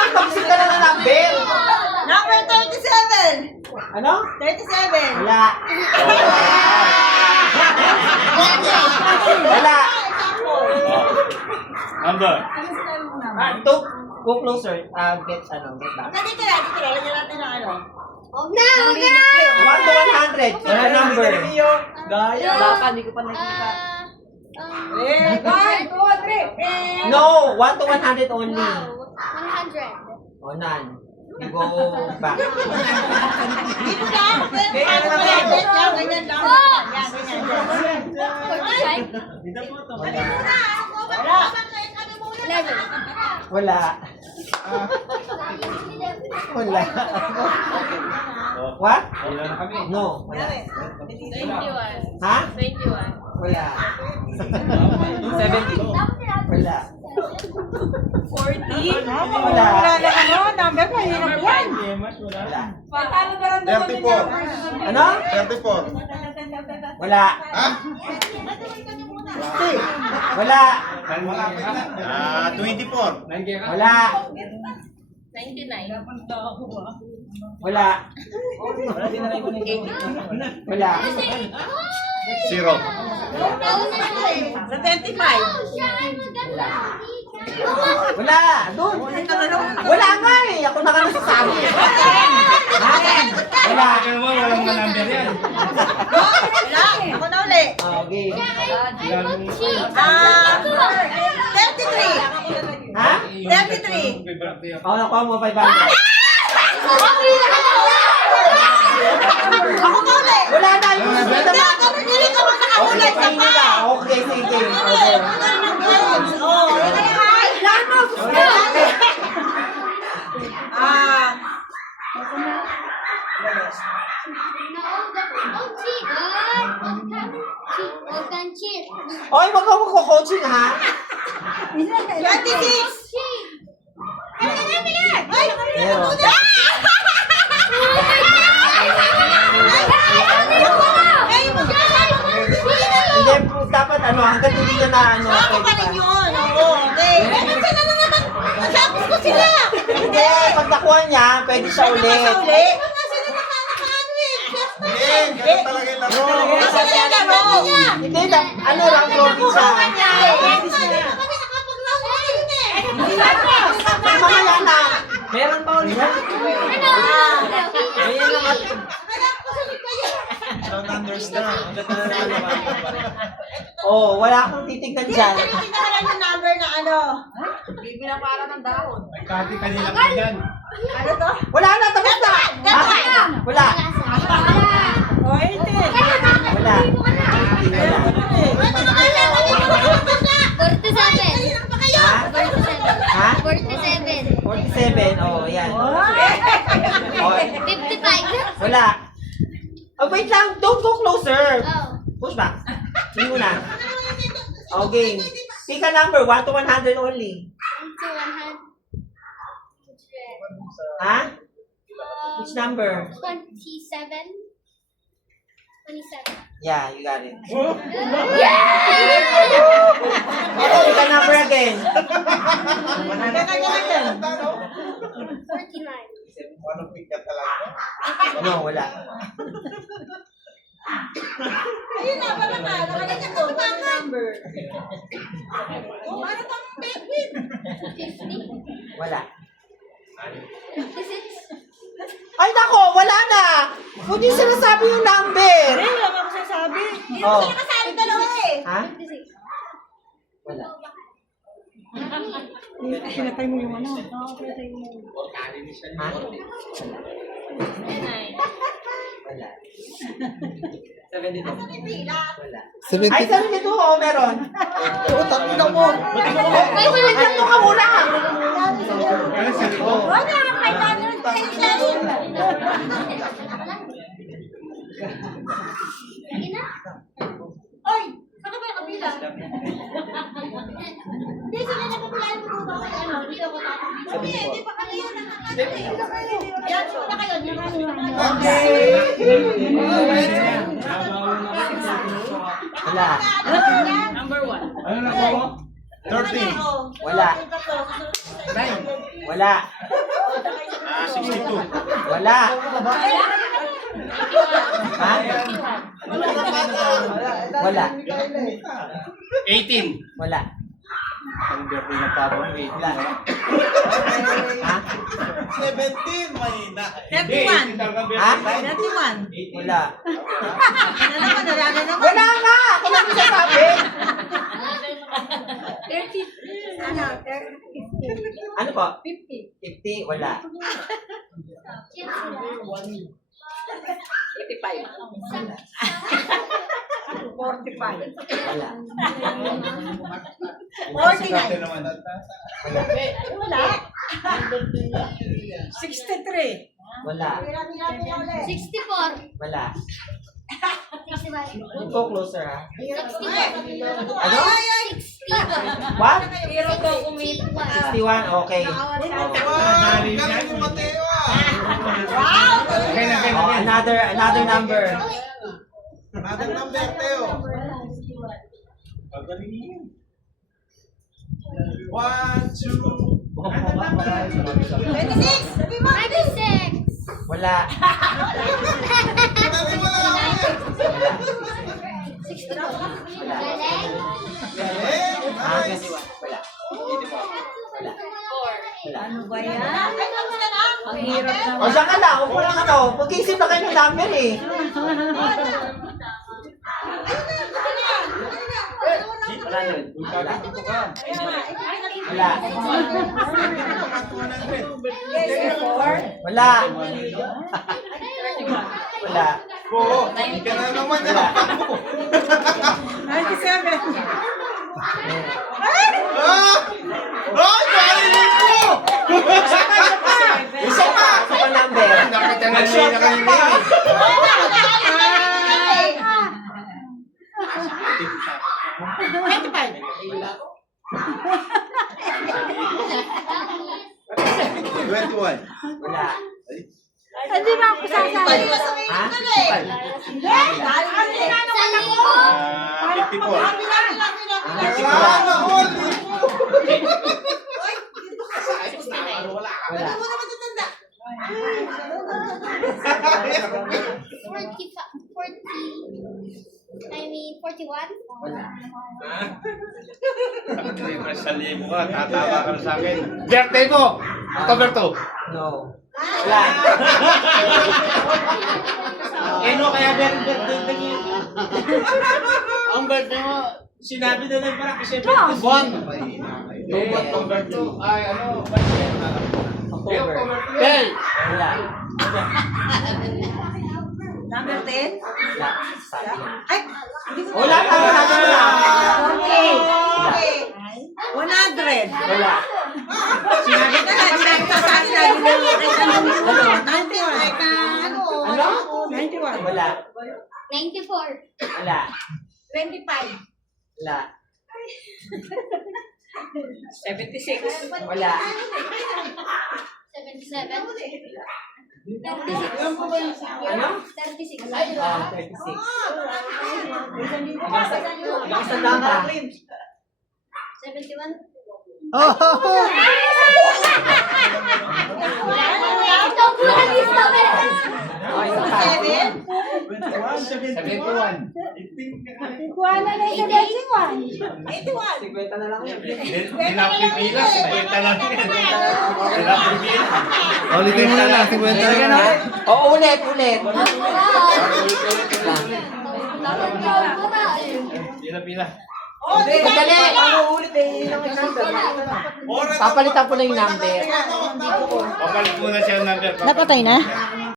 naman, mag-isip ka na ng number. Number 37. Ano? 37. Wala. Wala. Number. Go closer. Get back. Dito na. Lagyan natin ng ano. Huwag na! 1 to 100. Wala number. Wala pa, hindi ko pa nakikita. 1, 2, 3. No, 1 to 100 only. 100. O, none. You go back. Dito lang. Ganyan lang. Yan, ganyan. 45. Wala. Wala. What? No. Wala. 21. Ha? 21. Wala. 70. Wala. 40. Wala. Number pa, hirap yan. Wala. 34. Ano? 34. Wala. Wala. 24. Wala. 99. Wala. Wala. 0. Sa 25. Wala. Doon. Wala nga eh. Ako na nga nasasabi. Ha? Wala. Walang number yan. Wala. Ako na uli. Okay. 33. Ha? 33. Ako nakuha mo 500. Ako na uli. Wala na. Yung susunod Hindi, naman. ako hindi ka makakaulit. Okay, sige na. Okay, sige. Okay. Huwag kang cheat. Oy, wag ka magko-coaching ha. 26. Meron. Hindi, dapat hanggang hindi ka na Ako pa rin yun. Oo, okay. Kasi na naman, matapos ko sila. Hindi, pag nakuha niya, pwede siya Pwede ulit. pa sa uli? Kasi sila nakaano eh. Ganun talaga yung laro. Kasi sila laro. Hindi, round robin siya. Kami nakapag-round robin eh. Mamaya na. Meron pa ulit. Don't understand. Oh, wala akong titignan dyan. Tinahalan yung number na ano. Kati kanila pa yan. Ano to? Wala na, tapos na. Ha? Wala. O, 18. Wala. Kanina pa kayo. Ha? 47. 47. Oh, yan. Oh, 55. wala. Oh, wait lang. Don't go closer. Oh. Push back. Hindi mo na. Okay. Pick a number. 1 to 100 only. 1 to 100. Ha? Which number? 27. 27. Yeah, you got it. Yeah! Pick a number again. 49. Ano pick ka talaga? No, wala. Ayun na, para na. Nakalagyan ko pa ang number. Oh, ano pang penguin? 50. Wala. 56. Ay, nako, wala na. Kung yung sinasabi yung number. Wala ba ako sasabi? Hindi Oh. ko sila kasali dalawa eh. Ha? 56. Wala. Pinatay mo yung ano. Ha? Wala. 72. Wala. 70. Ay, 72, oh, meron. Takina mo. Ay, wala tatlo ka muna. Oh. Wala, kailangan kayo sa'yo. Oy, saan ka ba yung kabila? Hindi, sila nagkabilaan mo ba kayo? Ano, dito ko tapos. Hindi pa kayo nakakano eh. Yan, sila kayo. Wala. Ano na po? 13. Wala. Wala. 62. Wala. Ha? Wala. 18. Wala. Ang birthday ng papa mo, 18. Wala. Ha? 17, mahina. Hindi, 18 talaga Ha? birthday. 31. Wala. Ano naman, narana naman. Wala nga! Ako lang yung sasabi. 30. Ano? 30. Ano po? 50. 50? Wala. 45. Wala. 49. naman. Wala. 63. Wala. 64. Wala. 65. Go closer ha. 64. Ano? 60. What? Pero ko kumita. 61? Okay. Wow, galing ni Mateo ah. Okay na, okay na. Oh, another number. Another number, Teo. 1, 2. 26. Sabi mo. 96. Wala. Sabi mo na lang ulit. 64. Galing. Ah, Nice. wala. Wala. Wala. Ano ba yan? Ang hirap na. O, saan ka na? Upo lang ano. Pag-isip na kayo ng number eh. Wala. Wala. Wala. Oo, hindi ka na naman yan. 97. Ah! Ay, narinig ko! Isa pa. Isa pa number. Nakita na niya na kanina. Wala. Hindi ba ako sasali? Ha? Ah, 54. Sana all! Wala. 41. Wala. Sa libo ka, tatawa ka na sa akin. Birthday mo! October 2. No. Wala. Ano kaya birthday niya? Ang birthday mo, sinabi na lang parang kasi birthday. Buwan. Eh, October 2. Ay, ano? October. Ten. Wala. Number 10? Wala. Sabi niya. Ay, hindi ko Wala na. Wala. Okay. Okay. 100. Wala. Sinabi ka na, sinabi ka sa akin na, Ano? 91. Ano? 91. Wala. 94. Wala. 25. Wala. 76. Wala. 77. 36. Ano? 36. Oh, 36. Basta tama. 71. Oh! Ito po ang lista, Beres. Oh, isa pa. 71. Kuwana na yung 81. 50 na lang yun. Pinapipila, 50 lang yan. Pinapipila. Ulitin mo na lang, 50 na. Oo, ulit. Pila-pila. Madali. Papalitan ko na yung number. Papalik muna siya ng number. Napatay na?